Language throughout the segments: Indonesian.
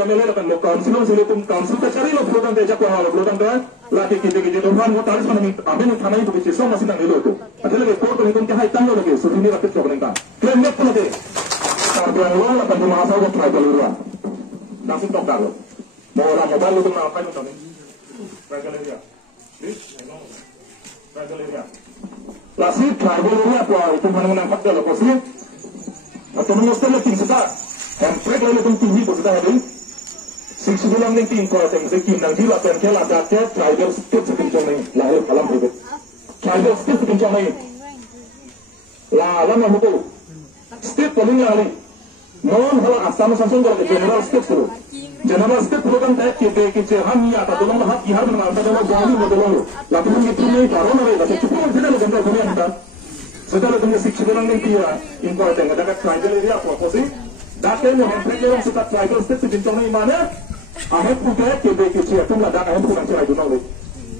MLA lakan mo councilor sila tum council ka cari lo program te jakwa halo program te laki kite dohan mo talis mana aben thanai bu kiche so masin nang elo to adele ke court ni tum ke hai tang lo ke so ini rakit chok nang ka claim net pula te sarbian lo lakan mo asa ko tribal ruan nasi tok dalo mo ora mobile lo tum na apa to ni tribal area tribal area lasi tribal area apa itu mana nang fakta lo kosi atau mengusir le ting seta Hamprek lalu tum tinggi posita hari, siksi dalam yang tinggi kau teng sekim nang jiwa penkel ada tribal state sekencang ni lahir alam hidup, tribal state sekencang ni, lah alam yang betul, state paling ahli, non halah asam samsung kalau general state tu, general state tu kan tak kita ham ya, tapi orang hak ihar mana, tapi orang jauh ni betul lo, lah tu kita ni baru nak ada, tapi cuma kita ni general dunia kita, setelah tu siksi dalam yang tinggi important, ada kat tribal area apa sih? Dakle mo hamprek yang suka tribal state sejencong ni mana? Ahep punya kebe kecil, tu lah dak ahep punya cerai tu nol.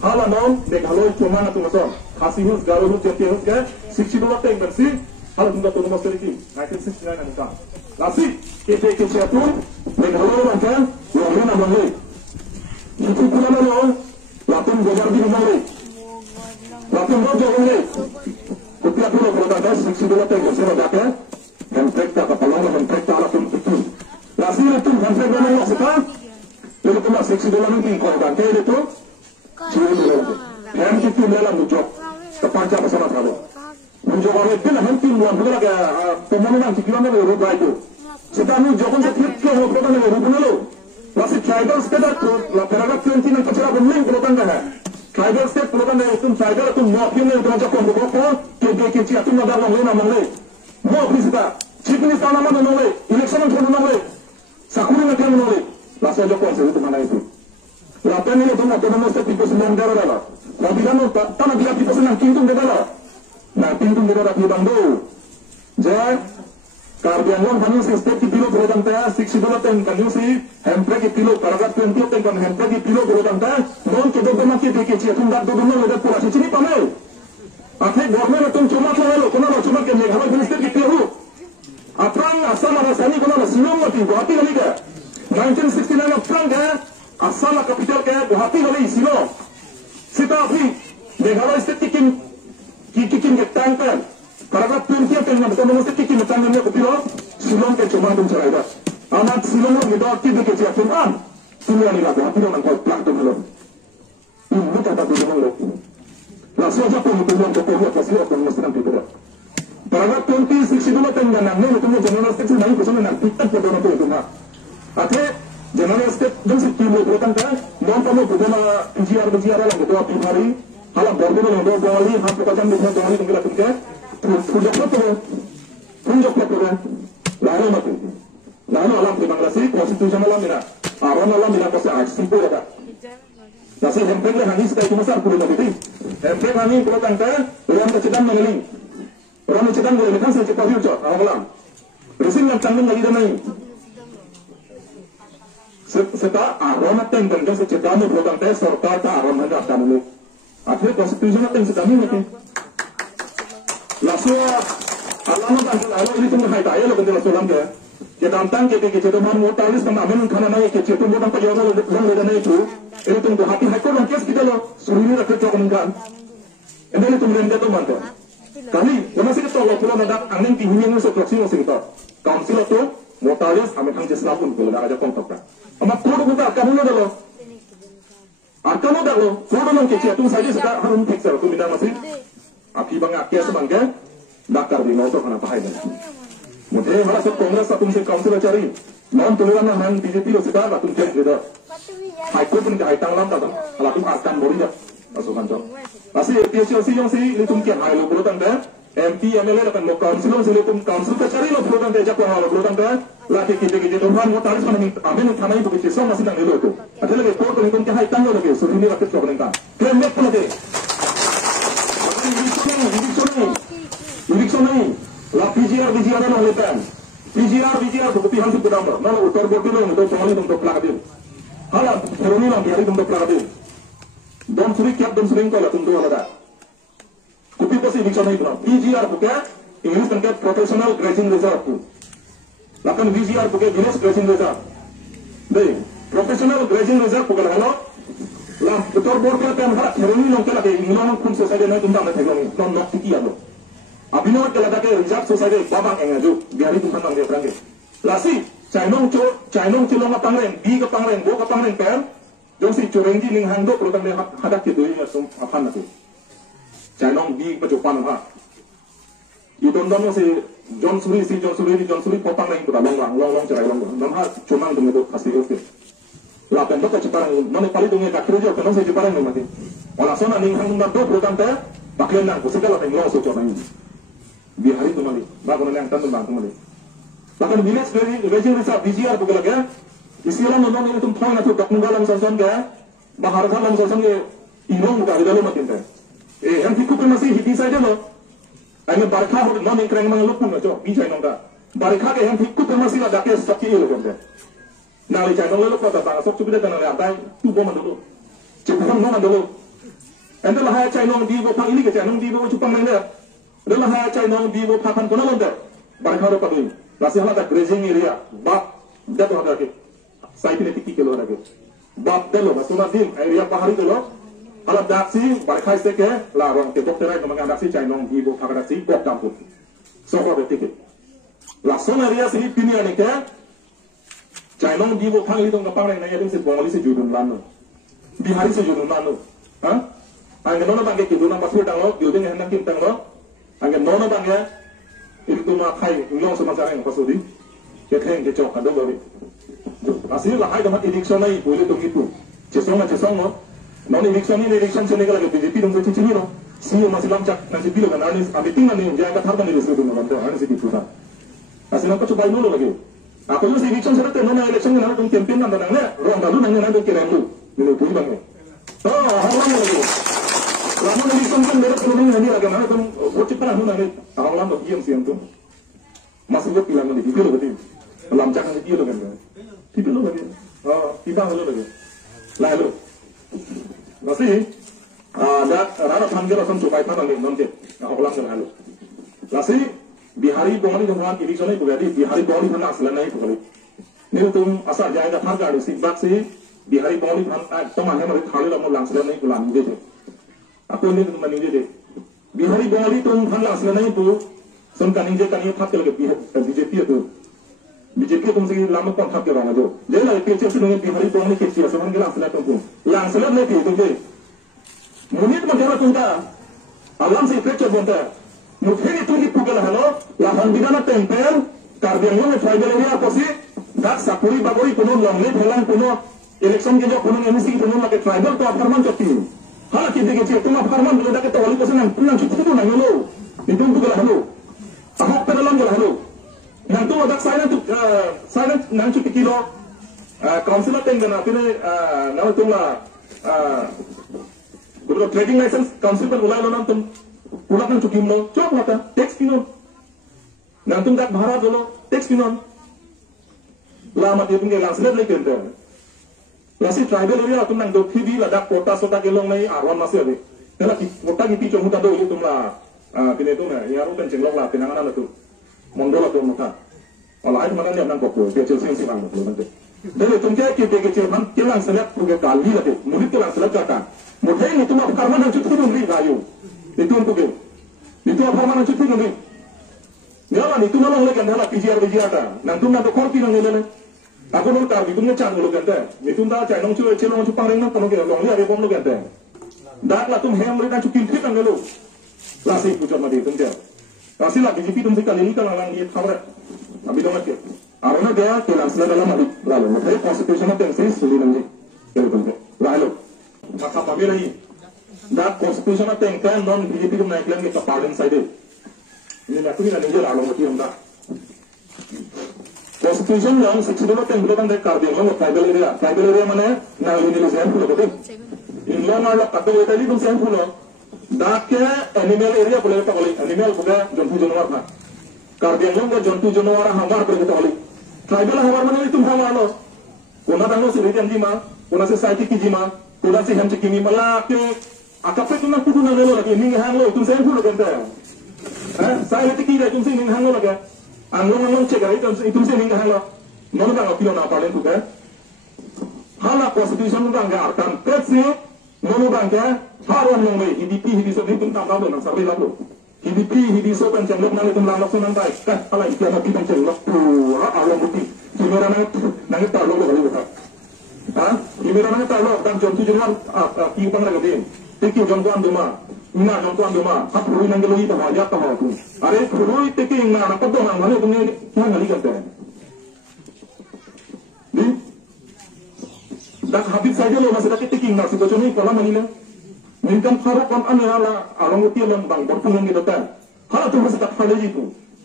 Hala non, dek halo cuma nak tu masuk. Kasih hus, garu hus, jati hus ke? Siksi dua teng bersih. Hala tunggu tu nomor sedikit. 1969 ni kan. Lasi kebe kecil tu, dek halo macam, yang mana boleh? Itu pula non, lapun gojar di rumah ni. Lapun gojar ni. Kupiah pula kalau ada siksi dua teng bersih dak ke? Hamprek tak kapalong hamprek tak alat itu. Lasi itu hamprek mana yang sekarang? Lalu cuma seksi dalam ini kau kan? Kaya itu, cuma dulu. Ham itu lelah mujok, terpanjang bersama sama. Mujok orang itu lah hampi muam bukan lagi pemandangan cikiran dari rumah itu. Sekarang mujok pun setiap kau mau pergi dari rumah lalu. Lasi tribal state itu, lah peragat 20 yang kecil apa mungkin kalau tangga. Tribal state kalau tangga itu tribal itu muafin yang terjadi kau berapa? Kecil itu ada orang lain nama lain. Mau presida, chief minister nama nolai, election yang nolai, sakuri nak yang nolai, langsung jawab saya itu mana itu. Lapan ini tu nak nama setiap people senang darah dah. Nabilan tu tanah biar people senang kintung darah. Nah kintung darah di bangdo. Jadi karbian long kanu si setiap kilo berotan teh, 60 teng kanu si hamprek kilo, paragraf 20 teng kanu hamprek kilo berotan teh, non kita bermakai dekeci, tu tak dodo nol ada pula sini panel. Akhirnya government itu cuma kalau cuma ke negara minister kita hu. Aprang asal rasani kalau sinong mati Guwahati kali ke. 1969 aprang ke asal capital ke Guwahati kali Sinong. Sita api negara state kikin ke tangkan. Paragraf 20 yang betul mesti kikin tangkan ni kupilo Sinong ke cuma tu cerai dah. Anak Sinong ni dah kita ke siapa pun. Semua ni lah Guwahati orang kau plak tu belum. Ini kata tu belum. Langsung saja pun itu yang ketua kasih orang mesti nanti berada. Paragraf 20 sisi dulu tengah nang ni itu general state naik kusana nang kita ketua itu mah. Ate general state dan sisi dulu beratan kan, non kamu berguna PGR lah ketua pribadi, halam berguna yang dua kali, hampir macam ni dua kali tinggal tu ke, punjak lalu mati. Lalu alam di Bangladesh konstitusi alam mina, awan alam mina kasih aja simpul ada. Nasi hamprek le hani sekai cuma sar kulit nanti. Hamprek hani kalau tangka, orang kecidan mengeling, orang kecidan boleh kan saya cepat hujur, awam. Resin yang canggung lagi dah main. Seta awam teng benda secedan kalau tangka serta ta awam hendak dah mulu. Akhir konstitusi teng sekami nanti. Lasu alam tangka alam ini cuma hai tayar lo benda lasu alam ke. Kita antang kita cuma mau talis sama amen karena naik kita cuma mau tangka jangan lo naik itu. Ini tunggu hati haikor dan kes kita lo suruh rakyat cakap enggak. Ini tunggu rendah tu mantu. Kali lama sih kita lo pulau nadak angin tinggi yang masuk proksi masih kita. Council tu motalis kami tang jesla pun kalau dah ada kontak kan. Amat kudu kita kamu lo dah lo. Akan lo dah lo. Kudu nong kecil tu saja sekarang harus fixer tu bidang masih. Aki bang akia sebangga. Dakar di motor karena pahai dah. Mungkin malah kongres satu mesti council cari. Non tulisan nang BJP lo sekarang atum cek gitu. Haikut pun kahit tang lam datang, kalau tu akan boleh tak, masuk kantor. Masih PSC yang si itu mungkin hai lo berutan dah, MP MLA akan lo council ke cari lo berutan dah jakwa lo berutan dah, laki kita dohan mau taris mana ni, aben tanah itu begitu so masih nang elo tu. Ada lagi court ni pun kahit tang lo lagi, so ini rakyat cakap nengkan. Claim net pun ada. Election ni, lah PGR dah lo lepas. PGR bukti hasil berdampak. Mana utar bukti lo untuk soalnya untuk pelakadil. Halah, teruni lah biari untuk pelakadil. Dom suri kiat dom suri kau lah untuk ada. Kupi pasti election ni benar. PGR bukan English tangkat professional grazing reserve tu. Lakan VGR bukan village grazing reserve. Deh, profesional grazing reserve bukan halo. Lah, betul border kan harap heroni nong kela ke ingin kum society na tumpang na tegong non nok tiki alo. Abino kela ke reserve society babang engaju biari tumpang nang dia terangke. Lasi, Chainong cilong apang reng, bi kapang reng, bo kapang reng per. Jong si curengji ning hando program dia hadak ke doi masum apan na tu. Chainong bi pacupan ha. Idon don si John Suri potang reng tu dah long cerai long. Nam ha cumang dong itu kasih oke. Lapan betul cepat mana paling dongeng tak kerja kenapa saya cepat ni mati. Orang sana ning hang nak program teh pakai nang segala tengok socok nang ini. Di hari tu mali, baru nang tanpa bantu mali. Lakan village region reserve BGR bukan lagi. Istilah nonton ini tu thang nak tu dak munggalam sansan ke, bahar kalam sansan ke irong bukan di dalam mati teh. Yang tiku pun masih hidup saja lo. Ane barca hot non ingkreng mang lupu macam bijai nongga. Barca ke yang tiku pun masih ada ke sakit lo kan teh. Nali cai nong lelok kota bang, sok cubi dah nali atai, tu bom dulu, cepung nong dulu. Ente lah hai cai nong di bopang ini ke cai nong di bopang cupang neng deh. Adalah hai cai nong di bopang kan kona lonte, barang ada padui. Nasi hal ada grazing area, bab dah tu ada ke, site ni tiki kilo ada ke, bab dah lo, masuk nasim area bahari tu lo. Alat daksi, barang kai seke, larang ke dokter itu mengenai daksi cai nong di bopang daksi, bab campur. Sok ada tiki. Langsung area sini pini ane ke. Chainong di wo phang li dong kapang reng nai adung se bongoli se judun lanu bihari se judun lanu ha angge nono bangge ki duna pasu dang lo yudeng hen kim tang lo angge nono bangge itu ma khai ngong sama sareng pasudi ke theng ke chok ado bari asli la hai damat election nai bole to gitu chesong no non election ni election se negala ke BJP dong se chichi no siyo masilam chak na se bilo kan anis abiting na ni jaga tharda ni resu dum no anis ki puta asli na ko chubai no lagi. Aku juga sih election sudah tenang election yang ada campaign nanda nangnya, orang baru nangnya nanda kira lu, ini pun bangnya. Oh, orang lagi. Lama election kan mereka belum ini lagi nanda tuh, wajib pernah nanda, orang lama diam sih antum. Masih gue bilang nanti, video lo berarti, lamcakan video lo kan, video lo lagi. Oh, kita lo lagi. Lalu, masih ada rara tangga rasam cukai tanah nanti, aku ulang lalu. Masih Bihari bongli dengan election ini berarti Bihari bongli mana asal naik berarti. Ini tuh asal jaya dah harga ada sibak sih Bihari bongli mana teman yang mereka kali lama langsung naik bulan gitu. Aku ini teman ini deh. Bihari bongli tuh kan langsung naik tuh. Semkan ini kan ini tak lagi BJP itu. BJP tuh mesti lama pun tak orang aja. Jadi lah PCC dengan Bihari bongli kecil semua kita langsung naik tuh. Langsung naik itu deh. Munit macam apa tuh dah? Alam sih kecil pun dah. Mungkin itu dipugal halo, lahan bidana temper, karbiang yang tribal area apa sih? Dak sapuri bagori kuno longlip helang kuno, election kejo kuno emisi kuno lagi tribal tu aparman copi. Hala kita kecil tu aparman boleh dak kita wali kosan yang cukup tu nang lo, itu pugal halo. Ahok pedalam pugal halo. Yang tu dak saya nang cukup kilo, councilor tenggana tu ni, nama tu lah, betul trading license council ulai lo nanti. Pulang kan cukup lo, coba kata, teks pinon. Nanti tak bahara dulu, teks pinon. Lama dia tinggal langsung lagi kenter. Lasi tribal area tu nang dokhi di ladak kota sota kelong nai arwan masih ada. Kalau kota gitu cuma muda dulu tu lah, pine tu na, yang aru kan jenglok lah, pinangan tu, mondola tu muka. Kalau ada mana dia nang kopo, dia celsing sih bang tu nanti. Jadi tu kita kecil man, kita langsung lihat punya kali lagi, murid tu langsung lihat kata. Mudah ini tu mah karma nang cukup tu ni kayu. Itu untuk itu apa mana cukup nanti? Jangan itu malah lagi adalah PGR ta. Nanti nanti korpi nanti ni. Aku nak tahu itu macam mana lagi dah. Itu dah cai nong cuci celong cupang ring nak kalau kita long ni ada bom lagi dah. Dah lah tu hem mereka cukup fit nanti lo. Lasi pucat mati tu dia. Lasi lah BJP tu mesti kali ni kalau orang dia khabar. Abi dong macam. Arena dia kelas dalam mati. Lalu macam constitution tu yang sih sulit nanti. Kalau tu. Lalu maka apa lagi? Dah constitution atau engkau non BJP tu naik lagi ke parlimen side. Ini aku ni nanti jalan mati orang. Constitution yang sesuatu yang belum ada karbian lo tribal area mana? Nah ini lo saya pula betul. Ini lo nak kata lo tadi tu saya pula. Dah ke animal area boleh kita boleh animal boleh jontu januar lah. Karbian lo ke jontu januar hamar boleh kita boleh. Tribal hamar mana itu hamar lo. Kuna tango sendiri yang jima, kuna society kijima, kuna si ham cikimi malah ke akapet tu nak kudu nak lo lagi ni hang lo tu saya pula kata. Saya letih kira tu sih ni hang lo lagi. Anglong cek itu sih ni hang lo. Mana bang apilo nak paling tu kan? hala constitution bangga arkan petsi nono bangga haron nongwe hidipi hidiso ni tum tambah nang sabi lalu hidipi hidiso kan cenglok nang tum langlok sunan tai kan hala iki ana pi kan cenglok pura alam bukti kimera nang tarlo lo kali betul ha kimera nang tarlo dan jom tu jangan ki bang lagi din tiki jom tuan duma ina jom tuan duma hap rui nang geloi ta wajak ta tu are rui tiki ina na padong nang mane tum ni ngali kan te ni dak habis saja lo masih dak tiki na situasi ni pola manila minkan farok kon ane ala along uti lang bang berpungan gitu ta hala tu masih tak hale jitu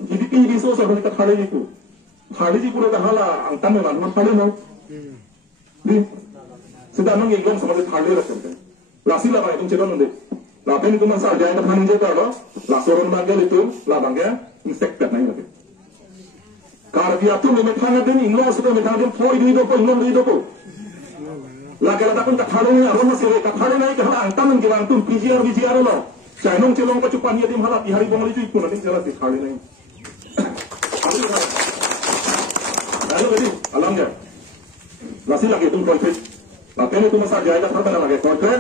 hidipi hidiso sa tak hale jitu hale jitu dah hala ang tamu man hale no ni sedang nong ingong sama sekali hale lah kan lasi lah bang itu cerita nanti lah pen itu masa aja yang terpanin je kalau lah sorun bangga itu lah bangga insektet naik lagi kalau dia tu memang tanya dia ingong sudah memang dia poi di dopo ingong di dopo lah kalau tak pun tak hale ni aroma sih tak hale naik kalau ang tamu kita antum PGR lo saya nong celong kecupan dia tim halat di hari bangga itu ikut nanti jelas di hale naik lalu jadi alamnya lasi lagi itu konflik lapen itu masa jaya terkena lagi konflik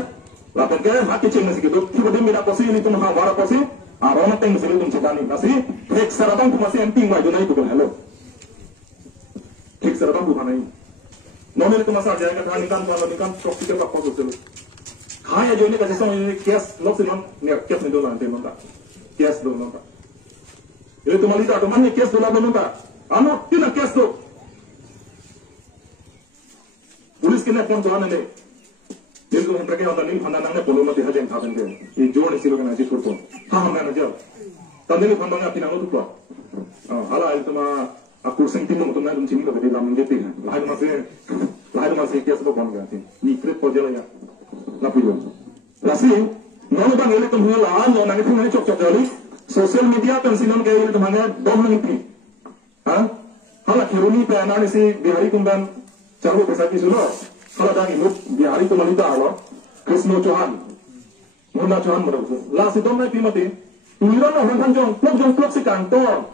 lapen ke hati ceng nasi gitu tiba-tiba minta posisi ini tuh mahal posisi aroma teng nasi itu cekani nasi hek serabang tuh masih emping maju naik bukan hello hek serabang bukan naik nomor itu masa jaya kan sok pikir apa sosial kaya jo ini kasih sama ini kias lok sih non kias nih dulu nanti nonta kias dulu nonta itu tuh malita tuh mana kias dulu nonta anu tidak kias tuh police के नेट जो आने ने जिनको हम प्रके होता नहीं फंडा नंगे पोलो मत हजें खाते हैं ये जोड़ इसी लोग ना जी छोड़ो हाँ हमने ना जाओ तंदे ने फंडा अपनी नागो तुपा हाला itu mah aku sentimen untuk naik sini loh di dalam menjadi lahir masih kias tuh kan kan ni krep pojala ya lapi lo lasi nono bang ele tuh hula ano nanti tuh nanti cok jali sosial media kan sinon kayak ele tuh mana dom nanti hala kiruni pe analisis bihari kumban Charlo pesaki suno, kalau dah imut di hari itu malita Allah, Krisno Johan, Muna Johan mereka. Lah si dom naik mati, tuliran orang jong plok si kantor,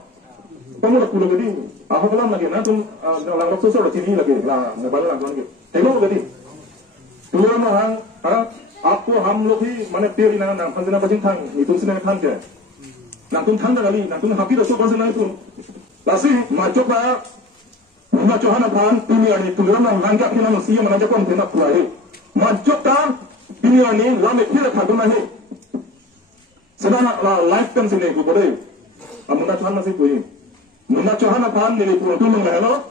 kamu dah pulang lagi, aku kelam lagi, nanti lang sosial di sini lagi, lah nebal lagi, tengok lagi, tuliran orang, aku hamlo hi mana teri nang panjang apa jeng tang, itu sini tang je, nanti tang dah kali, nanti happy dah sopan sana itu, lah si macam apa? Muna Johan apaan dunia ni tuliran nang langgar kita mesti yang mana kon kena puai. Macam kan dunia ni lama kita kagum nahi. Sedang live kan sini aku boleh. Muna Johan masih puai. Muna Johan apaan ni pun tu mengenai lo.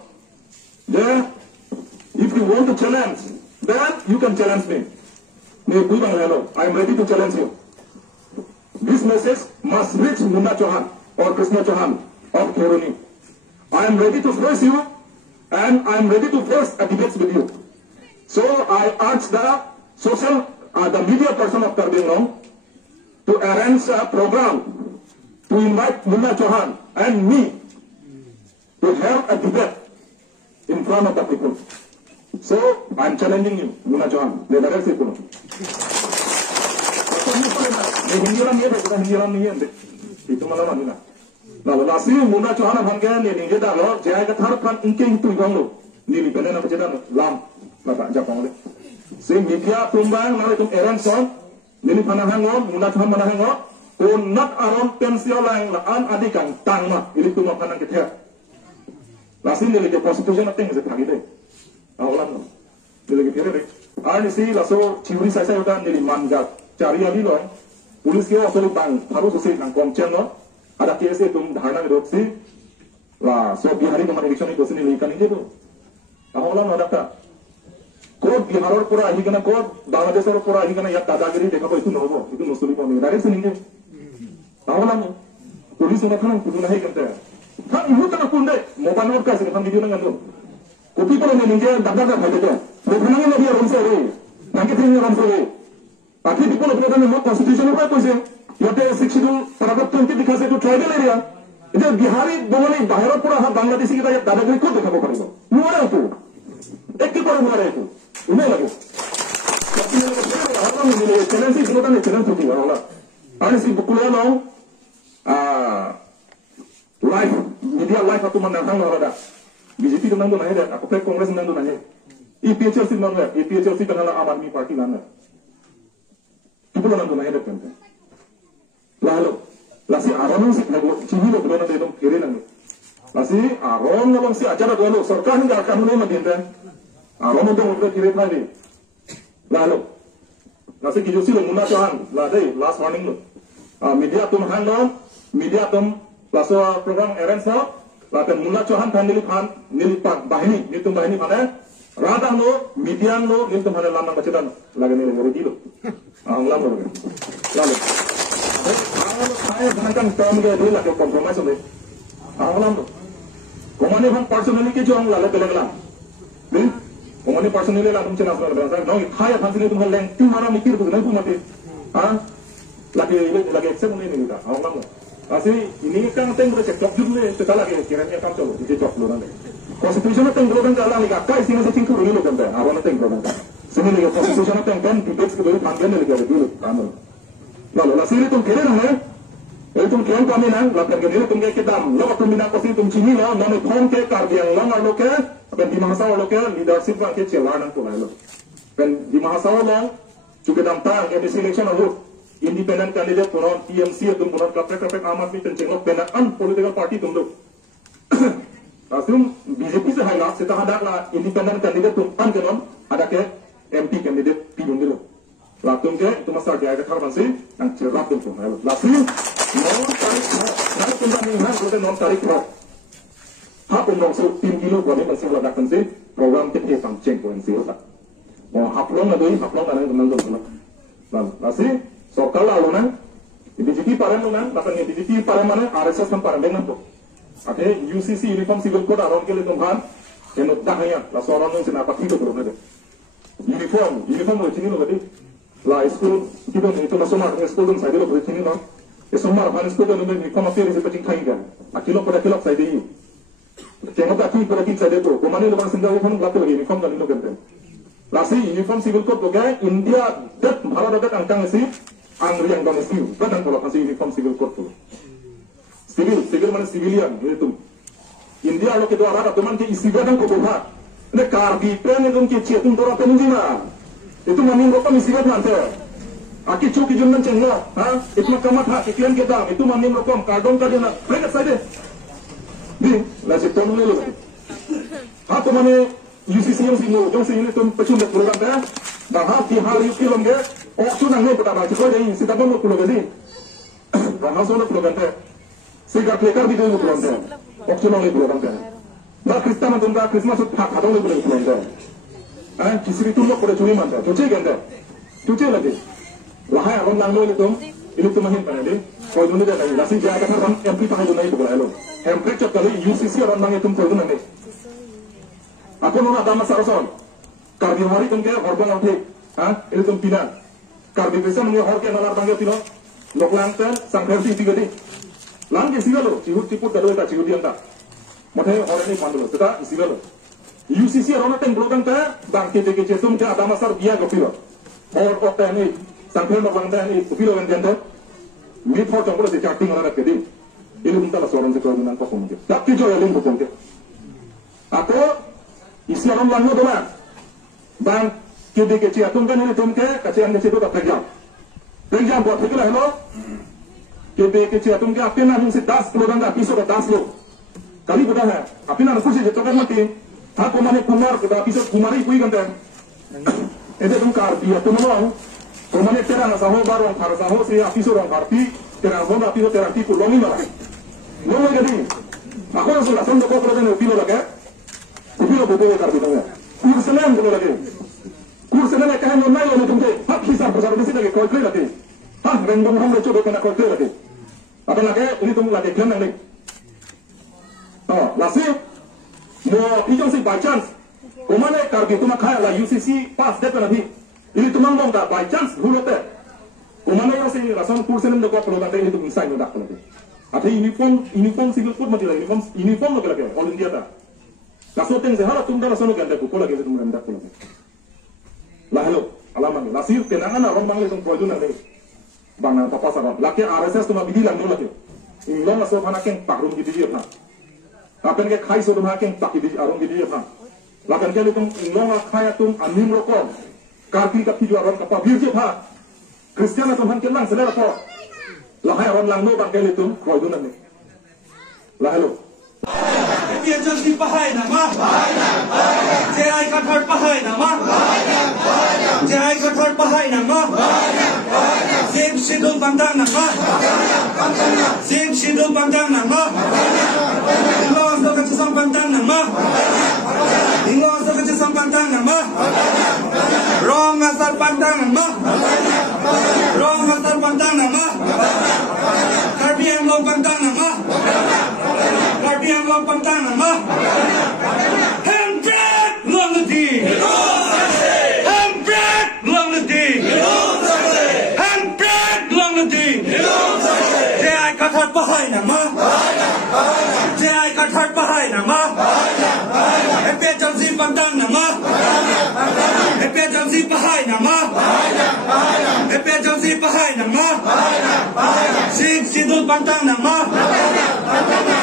Jadi, if you want to challenge, then you can challenge me. Ni puai mengenai lo. I am ready to challenge you. This message must reach Muna Johan or Krishna Johan of Keruni. I am ready to face you. And I am ready to face a debate with you. So I urge the the media person of Karbinglong to arrange a program to invite Muna Johan and me to have a debate in front of the people. So I am challenging you, Muna Johan. Let us see. Itu malam mana? Lalu nasi Muna Johan bangga ni jadi lo jaya ketar kan ingkeng tu bang lo ni lipenan apa jadi lam bapak Jepang le. Sehingga media tumbang nari tum Eranson ni panahan lo Muna Johan panahan lo unat aron pensiun lang laan adikan tang mah ini tu makanan kita. Nasi ni lagi prostitusi nanti nggak sepagi deh. Awalan lo ni lagi kira deh. Ani si laso curi saya udah ni manjat cari lagi lo. Polis kira asal bang harus usir nang komcen lo. Ada KSA तुम धारणा में रोकसी ला सो बिहारी कमान इलेक्शन में दोषी नहीं करनी जो aholan ada tak kod biharor pura ahi kana kod bangladeshor pura ahi kana ya dadagiri dekha bo itu nobo itu muslim ko ni direct ninge aholan police na kana kudu nahi kante kan ihu kana kunde mobile note ka se kan video na ngando kopi ko ne ninge dadaga bhai de mo khanange na dia romse re nange thing romse re Tapi di pulau pulau kami constitution apa tu sih? Yaitu schedule paragraph 20 dikasih itu tribal area. Itu Bihari bawani bahara pura Bangladeshi kita ya दादागिरी को देखा पड़ेगा मुआरे itu एक की पर मुआरे itu उन्हें लगे tapi apa ini challenge itu kan challenge itu orang lah ada si bukunya lo live media live atau menantang orang ada BJP itu nanggung nanya aku pek kongres nanggung nanya EPHLC mana? EPHLC kan adalah Aam Aadmi Party mana? Itu pun orang tunai kan. Lalu, lasi aron sih lagu cini lo belum ada itu kiri nanti. Lasi aron nabang si acara dulu, sarkar hingga akan mulai mendingan. Aron untuk udah kiri tadi. Lalu, lasi kijusi lo muna cuan, ladai last warning lo. Media tum handon, media tum laso program arrange ho, lalu muna cuan kan nilipat bahini, nitum bahini mana? Radang lo, median lo, nitum mana lama bacadan, lagi nih lagi dulu. Anglam lo. Lalu. Saya gunakan term dia dulu lah kompromis oleh Anglam tu. Komani han personally ke juang lalu belag lah. Nih, komani personally lah tuh nasional bahasa. Nong kaya han sini tuh leng tu mana mikir tu nanti mati. Lagi accept ni kita. Anglam tu. Asli ini kan teng boleh cek dulu le. Kita lagi kiranya kan coba di cek dulu nanti. Constitution teng dulu kan jalan lagi. Kai sini saya tinggal dulu kan dah. Awan teng dulu kan. Sini lagi constitution teng kan debates ke dulu panjang lagi ada dulu. Kamu. Lalu sini tuh kira nih. Itu kian kami nang, lakukan gini tuh kayak kita, lalu tuh minat pasti tuh cini lo, nama thong ke kardiang lo nggak lo ke, dan di masa lo ke leadership kan ke celah tuh lo, dan di masa lo juga dampang ke selection lo, independent candidate tuh non TMC tuh non kapek Aam Aadmi kenceng lo, benar political party tuh lo, langsung BJP sehalat, setelah ada lah independent candidate tuh kan non, ada ke MP candidate pinjung lo. Latung ke itu masa dia ada karban sih yang cerah tuh pun. Langsung non tarik kalau pembandingan kalau non tarik pro. Hap undang so tim kilo kami masih melakukan sih program kita ceng poin sih tak. Mau haplong ada teman-teman tuh. Langsung so kalau lalu nang BJP paran nang bahkan BJP paran mana RSS kan paran dengan tuh. Oke UCC Uniform Civil Code aron ke letum han yang udah hanya langsung orang yang senapa itu terus ada. Uniform lo sini lo tadi. Lah school kita itu masuk marah school dong saya dulu berarti no. Itu marah kan school dong ini kau masih risiko cingkai kan. Akilo pada kilo saya dulu. Jangan tak pada kita saya dulu. Kemana lu bang sendiri pun belakang lagi uniform dan itu kan. Lasi uniform civil code boga India dat Bharat dat angkang sih angri yang kami sih. Kadang kalau kasih uniform civil code tu. Civil mana civilian itu. India lo kita arah teman ke isi gadang kau buat. Ini kardi pen itu ke cetung orang penunjina. Itu mamin rokok misigat nanti. Aki cuki jundan cenglo, itu makamat hak ikian kita. Itu mamin rokok kardon kadena. Mereka saja. Di, lagi tonu ni lo. Hak tu mana UCC yang sini, yang sini tu pecun dek program dah. Dah hak di hari film ke, oksu nang ni betapa. Cikgu jadi sita pun lo pulau gadi. Dah hak semua program dah. Segar klekar di dalam program dah. Oksu nang ni program dah. Dah Kristen macam dah Christmas tu hak hadong ni program dah. Kisri tu lo pada curi manda, cuci ganda, cuci lagi. Lahai alam langlo ini tu mahin pada ni. Kau itu ni dah lagi. Nasi jaga kan MP pakai tu naik tu boleh lo. MP cakap kali UCC orang mang itu kau itu nanti. Aku nona dalam sarason. Kardi hari tu ke horbang awte, ini tu pina. Kardi besar ni hor ke nalar tangga tino. Lok langten sangkerti tiga di. Lang ke siapa lo? Ciput kalau kita ciput dia tak. Macam orang ni pandu lo, kita siapa lo? UCC orang teng blogan ta bangke de ke sum ke ada masar dia gopiro or okta ni sangkel no bangda ni gopiro kan janda mi for tong boleh chatting orang ke di ini minta soran se kodunan ko sum ke tak ki jo yaling ko ke atau isi orang lango dola bang ke de ke atum kan ni tum ke kacian de se to pegam buat pegla hello ke de ke atum ke apena hin se 10 blogan da piso ka 10 lo kali buta hai apena na kusi je to kan mati Aku mana kumar kita bisa kumari kui kan tem. Itu tu kardi aku mau. Kumane terang saho baru orang saho si apiso orang kardi terang saho apiso terang tipu longi malah. Longi jadi. Aku langsung langsung doko kalau ni pilo lagi. Pilo bobo kardi tanya. Kurselan kalau lagi. Kurselan kah ni naik ni tumpe. Hak hisab besar besar lagi kau kau lagi. Hah rendong ham lecu kena kau lagi. Apa lagi ini tum lagi kan ni. Oh lasih. Mau hijau sih by chance, kemana karbi tu nak kaya lah UCC pass deh nanti. Ini tu mang dah by chance dulu teh. Kemana yang sih rasan kursen ni dekat peluang teh ini tu misalnya dah nanti. Ada uniform civil code macam uniform lo lagi all India dah. Langsung teng seharap tu dah rasan lo ganda kuku lagi tu merenda kuku lagi. Lah hello, alamak lasir kenangan orang bang itu proyek nanti. Bang apa sahabat, laki RSS tu mah bidilan dulu lagi. Ini lo masuk anak yang pakrum gitu dia. Apa yang kai sudah makin tak di arung di dia kan. lakan kali tung inglong kaya tung anim rokok karpi kapi juaran kapal birjip ha Kristian atau han kelang sedara po lahai orang lang no bang kali tung kau dunan ni lahalo Dia jadi pahai nama, jai kathar pahai nama, jai kathar pahai nama, sing sidul pantang nama, sing sidul pantang nama, ingos do kecesam pantang nama, ingos do kecesam pantang nama, rong asal pantang nama, rong asal pantang nama, karbiang lo pantang nama. Karbiang lo pantang nama, handbrake long the D, handbrake long the D, handbrake long the D. Jai kathar pahai nama, jai kathar pahai nama, epe jamsi pantang nama, epe jamsi pahai nama, epe jamsi pahai nama, sing sidul pantang nama.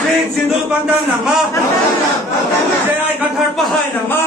Sing sidul pantang nama, jai kathar pahai nama.